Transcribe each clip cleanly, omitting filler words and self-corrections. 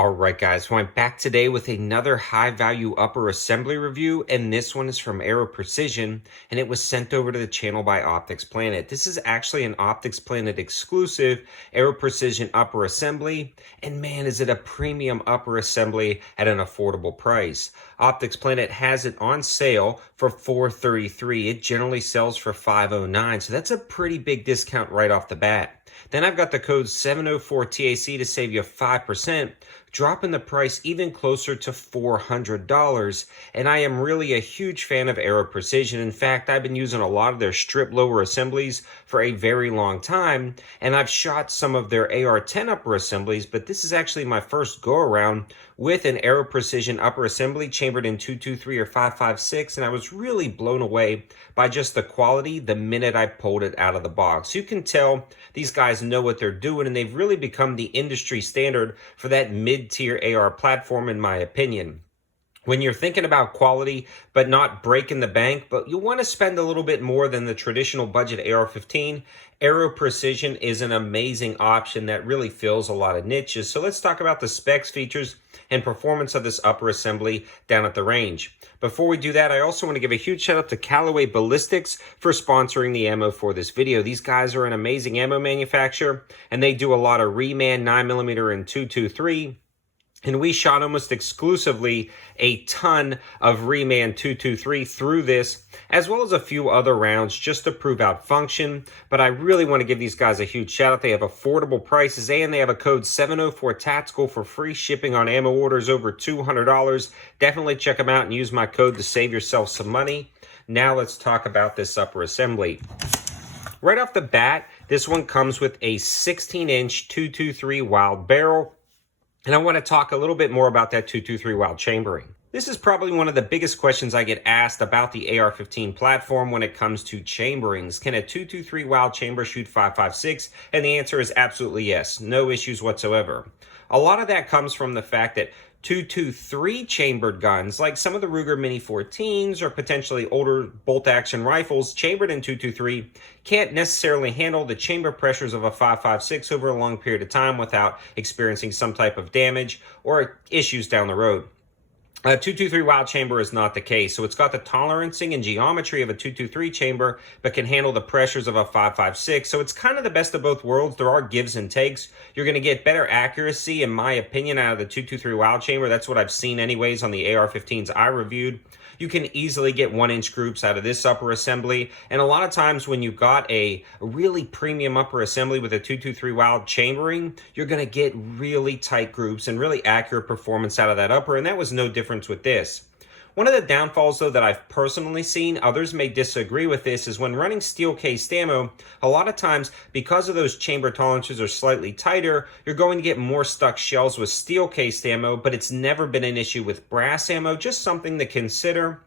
All right, guys, so I'm back today with another high-value upper assembly review, and this one is from Aero Precision, and it was sent over to the channel by Optics Planet. This is actually an Optics Planet exclusive Aero Precision upper assembly, and man, is it a premium upper assembly at an affordable price. Optics Planet has it on sale for $433. It generally sells for $509, so that's a pretty big discount right off the bat. Then I've got the code 704TAC to save you 5%, dropping the price even closer to $400. And I am really a huge fan of Aero Precision. In fact, I've been using a lot of their strip lower assemblies for a very long time, and I've shot some of their AR-10 upper assemblies, but this is actually my first go around with an Aero Precision upper assembly chambered in 223 or 556, and I was really blown away by just the quality the minute I pulled it out of the box. You can tell these guys know what they're doing, and they've really become the industry standard for that mid-tier AR platform, in my opinion. When you're thinking about quality, but not breaking the bank, but you want to spend a little bit more than the traditional budget AR-15, Aero Precision is an amazing option that really fills a lot of niches. So let's talk about the specs, features, and performance of this upper assembly down at the range. Before we do that, I also want to give a huge shout out to Callaway Ballistics for sponsoring the ammo for this video. These guys are an amazing ammo manufacturer, and they do a lot of reman 9mm and 223. And we shot almost exclusively a ton of reman 223 through this, as well as a few other rounds just to prove out function. But I really want to give these guys a huge shout out. They have affordable prices, and they have a code 704TACTICAL for free shipping on ammo orders over $200. Definitely check them out and use my code to save yourself some money. Now let's talk about this upper assembly. Right off the bat, this one comes with a 16-inch 223 Wylde barrel. And I want to talk a little bit more about that 223 Wylde chambering. This is probably one of the biggest questions I get asked about the AR-15 platform when it comes to chamberings. Can a 223 Wylde chamber shoot 5.56? And the answer is absolutely yes. No issues whatsoever. A lot of that comes from the fact that 223 chambered guns, like some of the Ruger Mini 14s or potentially older bolt-action rifles chambered in 223, can't necessarily handle the chamber pressures of a 5.56 over a long period of time without experiencing some type of damage or issues down the road. A 223 Wylde chamber is not the case, so it's got the tolerancing and geometry of a 223 chamber, but can handle the pressures of a 5.56, so it's kind of the best of both worlds. There are gives and takes. You're going to get better accuracy, in my opinion, out of the 223 Wylde chamber. That's what I've seen anyways on the AR-15s I reviewed. You can easily get 1-inch groups out of this upper assembly, and a lot of times when you've got a really premium upper assembly with a 223 Wylde chambering, you're going to get really tight groups and really accurate performance out of that upper, and that was no difference with this. One of the downfalls, though, that I've personally seen, others may disagree with this, is when running steel cased ammo, a lot of times, because of those chamber tolerances are slightly tighter, you're going to get more stuck shells with steel cased ammo, but it's never been an issue with brass ammo. Just something to consider.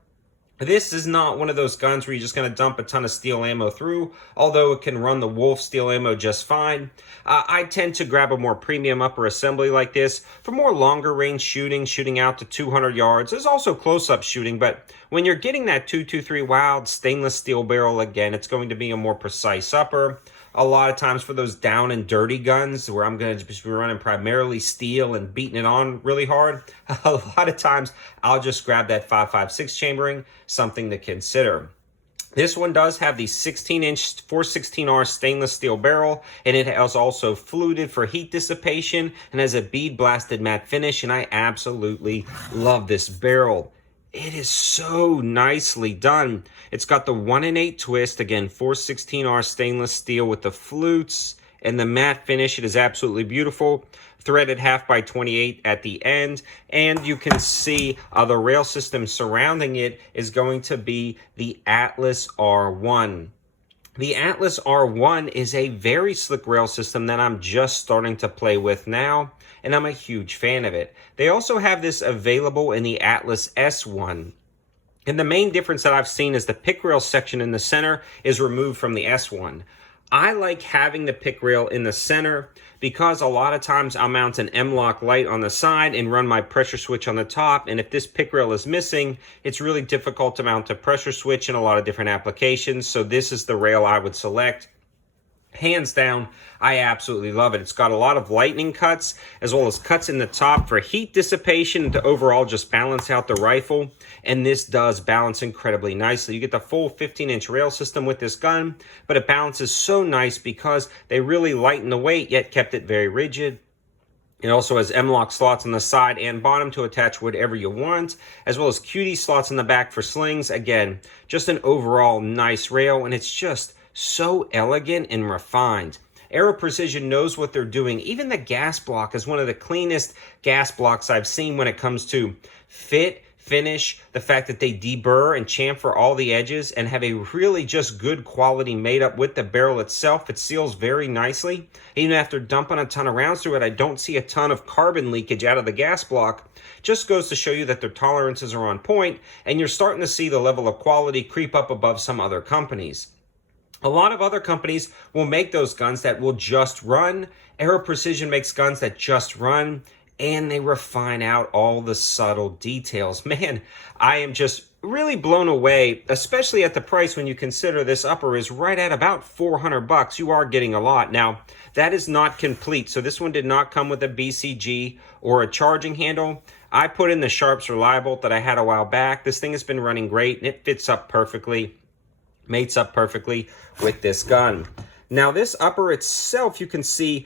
This is not one of those guns where you're just going to dump a ton of steel ammo through, although it can run the Wolf steel ammo just fine. I tend to grab a more premium upper assembly like this for more longer range shooting out to 200 yards. There's also close-up shooting, but when you're getting that 223 Wylde stainless steel barrel, again, it's going to be a more precise upper. A lot of times for those down and dirty guns where I'm going to just be running primarily steel and beating it on really hard, a lot of times I'll just grab that 5.56 chambering, something to consider. This one does have the 16-inch 416R stainless steel barrel, and it has also fluted for heat dissipation and has a bead blasted matte finish, and I absolutely love this barrel. It is so nicely done. It's got the 1-in-8 twist, again, 416R stainless steel with the flutes and the matte finish. It is absolutely beautiful. Threaded 1/2x28 at the end, and you can see the rail system surrounding it is going to be the Atlas R1. The Atlas R1 is a very slick rail system that I'm just starting to play with now, and I'm a huge fan of it. They also have this available in the Atlas S1. And the main difference that I've seen is the pick rail section in the center is removed from the S1. I like having the pick rail in the center because a lot of times I'll mount an M-LOK light on the side and run my pressure switch on the top, and if this pick rail is missing, it's really difficult to mount a pressure switch in a lot of different applications, so this is the rail I would select. Hands down, I absolutely love it. It's got a lot of lightning cuts as well as cuts in the top for heat dissipation to overall just balance out the rifle. And this does balance incredibly nicely. You get the full 15-inch rail system with this gun, but it balances so nice because they really lighten the weight yet kept it very rigid. It also has M-LOK slots on the side and bottom to attach whatever you want, as well as QD slots in the back for slings. Again, just an overall nice rail, and it's just so elegant and refined. Aero Precision knows what they're doing. Even the gas block is one of the cleanest gas blocks I've seen when it comes to fit, finish, the fact that they deburr and chamfer all the edges and have a really just good quality made up with the barrel itself. It seals very nicely. Even after dumping a ton of rounds through it, I don't see a ton of carbon leakage out of the gas block. Just goes to show you that their tolerances are on point, and you're starting to see the level of quality creep up above some other companies. A lot of other companies will make those guns that will just run. Aero Precision makes guns that just run, and they refine out all the subtle details. Man, I am just really blown away, especially at the price when you consider this upper is right at about 400 bucks. You are getting a lot. Now, that is not complete. So this one did not come with a BCG or a charging handle. I put in the Sharps Reliable that I had a while back. This thing has been running great, and it fits up perfectly. Mates up perfectly with this gun. Now this upper itself, you can see,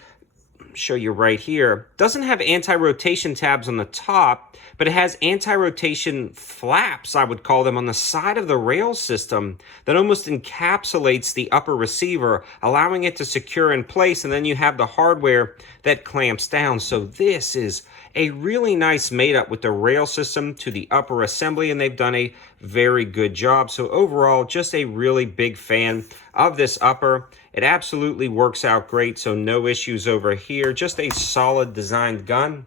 show you right here, doesn't have anti-rotation tabs on the top, but it has anti-rotation flaps, I would call them, on the side of the rail system that almost encapsulates the upper receiver, allowing it to secure in place, and then you have the hardware that clamps down. So this is a really nice made up with the rail system to the upper assembly, and they've done a very good job. So overall, just a really big fan of this upper. It absolutely works out great, so no issues over here. Just a solid designed gun,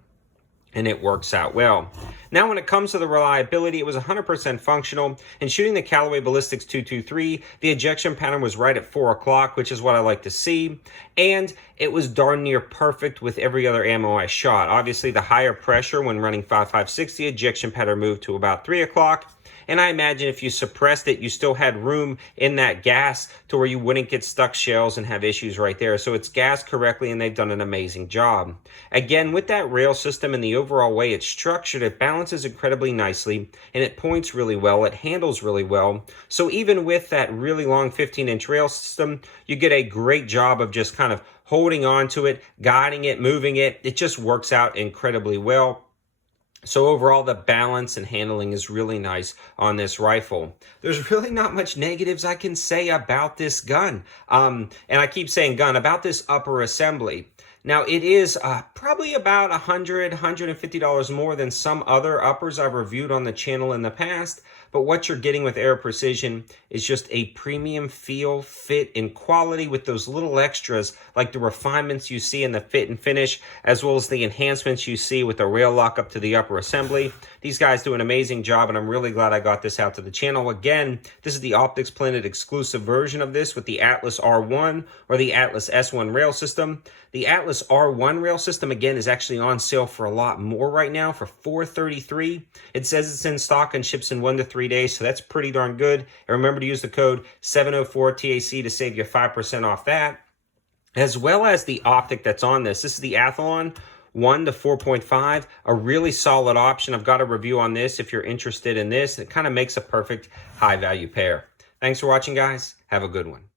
and it works out well. Now, when it comes to the reliability, it was 100% functional. And shooting the Callaway Ballistics 223, the ejection pattern was right at 4 o'clock, which is what I like to see. And it was darn near perfect with every other ammo I shot. Obviously, the higher pressure when running 5.56, ejection pattern moved to about 3 o'clock. And I imagine if you suppressed it, you still had room in that gas to where you wouldn't get stuck shells and have issues right there. So it's gassed correctly, and they've done an amazing job. Again, with that rail system and the overall way it's structured, it balances incredibly nicely, and it points really well. It handles really well. So even with that really long 15-inch rail system, you get a great job of just kind of holding on to it, guiding it, moving it. It just works out incredibly well. So overall, the balance and handling is really nice on this rifle. There's really not much negatives I can say about this gun. And I keep saying gun, about this upper assembly. Now, it is probably about $100, $150 more than some other uppers I've reviewed on the channel in the past. But what you're getting with Aero Precision is just a premium feel, fit, and quality with those little extras like the refinements you see in the fit and finish, as well as the enhancements you see with the rail lock up to the upper assembly. These guys do an amazing job, and I'm really glad I got this out to the channel. Again, this is the Optics Planet exclusive version of this with the Atlas R1 or the Atlas S1 rail system. The Atlas R1 rail system, again, is actually on sale for a lot more right now for $433. It says it's in stock and ships in 1 to 3 days, so that's pretty darn good. And remember to use the code 704TAC to save you 5% off that, as well as the optic that's on this. This is the Athlon 1 to 4.5, a really solid option. I've got a review on this if you're interested in this. It kind of makes a perfect high-value pair. Thanks for watching, guys. Have a good one.